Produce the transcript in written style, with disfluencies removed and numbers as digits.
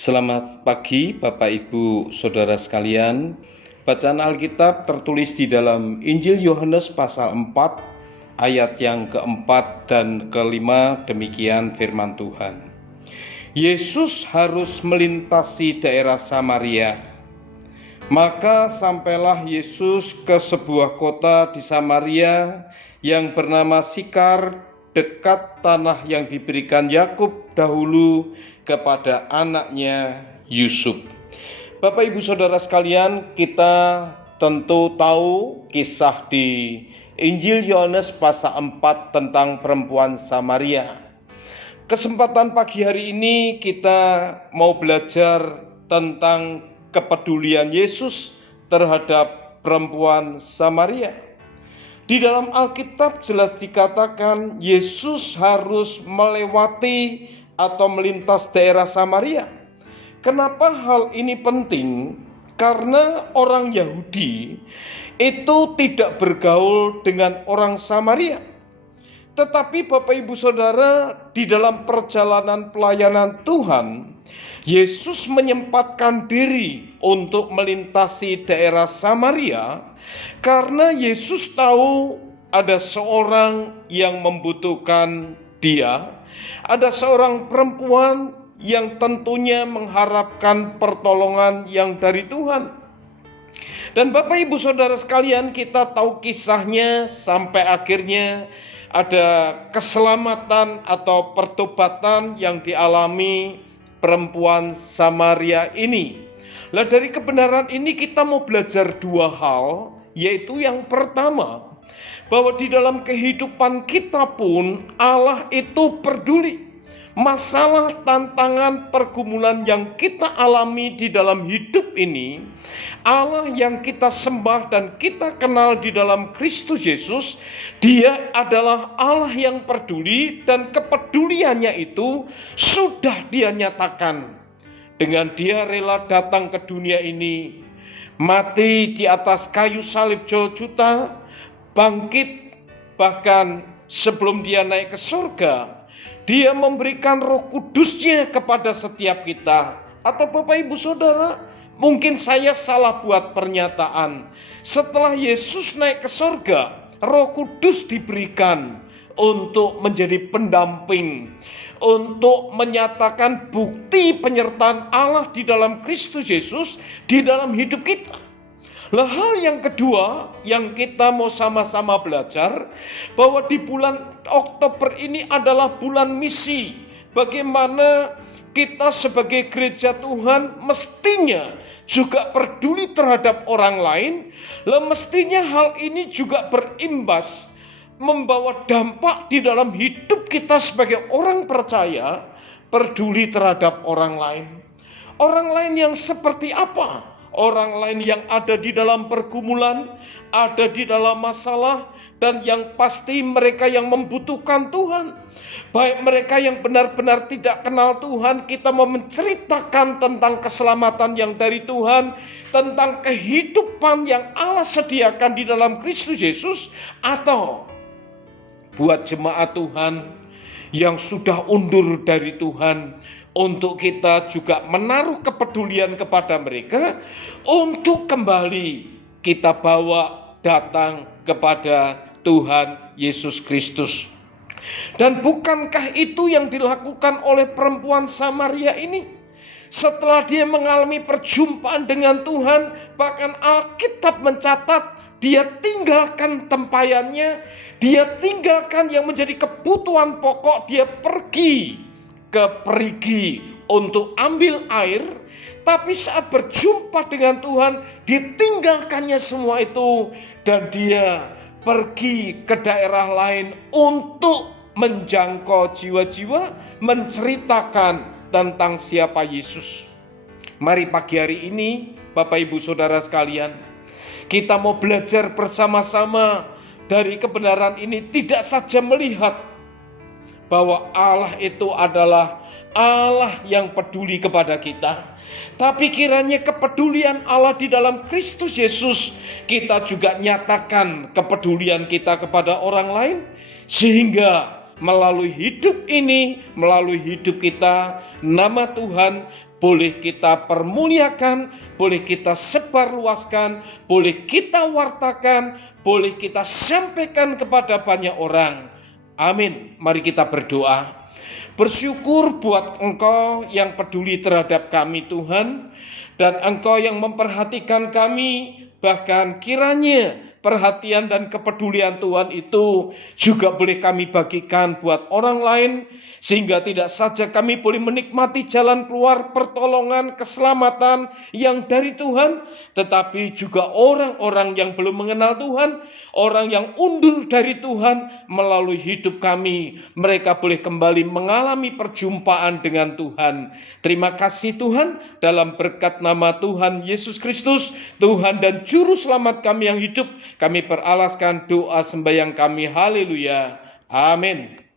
Selamat pagi Bapak Ibu Saudara sekalian. Bacaan Alkitab tertulis di dalam Injil Yohanes pasal 4 ayat yang keempat dan kelima. Demikian firman Tuhan. Yesus harus melintasi daerah Samaria. Maka sampailah Yesus ke sebuah kota di Samaria yang bernama Sikar, dekat tanah yang diberikan Yakub dahulu kepada anaknya Yusuf. Bapak Ibu Saudara sekalian, kita tentu tahu kisah di Injil Yohanes pasal 4 tentang perempuan Samaria. Kesempatan pagi hari ini kita mau belajar tentang kepedulian Yesus terhadap perempuan Samaria. Di dalam Alkitab jelas dikatakan Yesus harus melewati atau melintas daerah Samaria. Kenapa hal ini penting? Karena orang Yahudi itu tidak bergaul dengan orang Samaria. Tetapi Bapak Ibu Saudara, di dalam perjalanan pelayanan Tuhan, Yesus menyempatkan diri untuk melintasi daerah Samaria karena Yesus tahu ada seorang yang membutuhkan dia, ada seorang perempuan yang tentunya mengharapkan pertolongan yang dari Tuhan. Dan Bapak Ibu Saudara sekalian, kita tahu kisahnya sampai akhirnya ada keselamatan atau pertobatan yang dialami perempuan Samaria ini. Nah, dari kebenaran ini kita mau belajar dua hal, yaitu yang pertama, bahwa di dalam kehidupan kita pun Allah itu peduli. Masalah, tantangan, pergumulan yang kita alami di dalam hidup ini, Allah yang kita sembah dan kita kenal di dalam Kristus Yesus, Dia adalah Allah yang peduli, dan kepeduliannya itu sudah Dia nyatakan dengan Dia rela datang ke dunia ini, mati di atas kayu salib Golgota, bangkit, bahkan sebelum Dia naik ke surga, Dia memberikan Roh Kudus-Nya kepada setiap kita. Atau Bapak Ibu Saudara, mungkin saya salah buat pernyataan. Setelah Yesus naik ke surga, Roh Kudus diberikan untuk menjadi pendamping, untuk menyatakan bukti penyertaan Allah di dalam Kristus Yesus di dalam hidup kita. Nah, hal yang kedua yang kita mau sama-sama belajar, bahwa di bulan Oktober ini adalah bulan misi. Bagaimana kita sebagai gereja Tuhan mestinya juga peduli terhadap orang lain. Lah, mestinya hal ini juga berimbas, membawa dampak di dalam hidup kita sebagai orang percaya, peduli terhadap orang lain. Orang lain yang seperti apa? Orang lain yang ada di dalam pergumulan, ada di dalam masalah, dan yang pasti mereka yang membutuhkan Tuhan. Baik mereka yang benar-benar tidak kenal Tuhan, kita mau menceritakan tentang keselamatan yang dari Tuhan, tentang kehidupan yang Allah sediakan di dalam Kristus Yesus, atau buat jemaat Tuhan yang sudah undur dari Tuhan, untuk kita juga menaruh kepedulian kepada mereka, untuk kembali kita bawa datang kepada Tuhan Yesus Kristus. Dan bukankah itu yang dilakukan oleh perempuan Samaria ini? Setelah dia mengalami perjumpaan dengan Tuhan, bahkan Alkitab mencatat dia tinggalkan tempayannya, dia tinggalkan yang menjadi kebutuhan pokok, dia pergi ke perigi untuk ambil air. Tapi saat berjumpa dengan Tuhan, ditinggalkannya semua itu, dan dia pergi ke daerah lain untuk menjangkau jiwa-jiwa, menceritakan tentang siapa Yesus. Mari pagi hari ini Bapak Ibu Saudara sekalian, kita mau belajar bersama-sama dari kebenaran ini, tidak saja melihat bahwa Allah itu adalah Allah yang peduli kepada kita, tapi kiranya kepedulian Allah di dalam Kristus Yesus, kita juga nyatakan kepedulian kita kepada orang lain, sehingga melalui hidup ini, melalui hidup kita, nama Tuhan boleh kita permuliakan, boleh kita sebarluaskan, boleh kita wartakan, boleh kita sampaikan kepada banyak orang. Amin. Mari kita berdoa. Bersyukur buat Engkau yang peduli terhadap kami Tuhan, dan Engkau yang memperhatikan kami, bahkan kiranya perhatian dan kepedulian Tuhan itu juga boleh kami bagikan buat orang lain, sehingga tidak saja kami boleh menikmati jalan keluar pertolongan, keselamatan yang dari Tuhan, tetapi juga orang-orang yang belum mengenal Tuhan, orang yang undur dari Tuhan, melalui hidup kami, mereka boleh kembali mengalami perjumpaan dengan Tuhan. Terima kasih Tuhan, dalam berkat nama Tuhan Yesus Kristus, Tuhan dan Juru Selamat kami yang hidup, kami peralaskan doa sembahyang kami. Haleluya. Amin.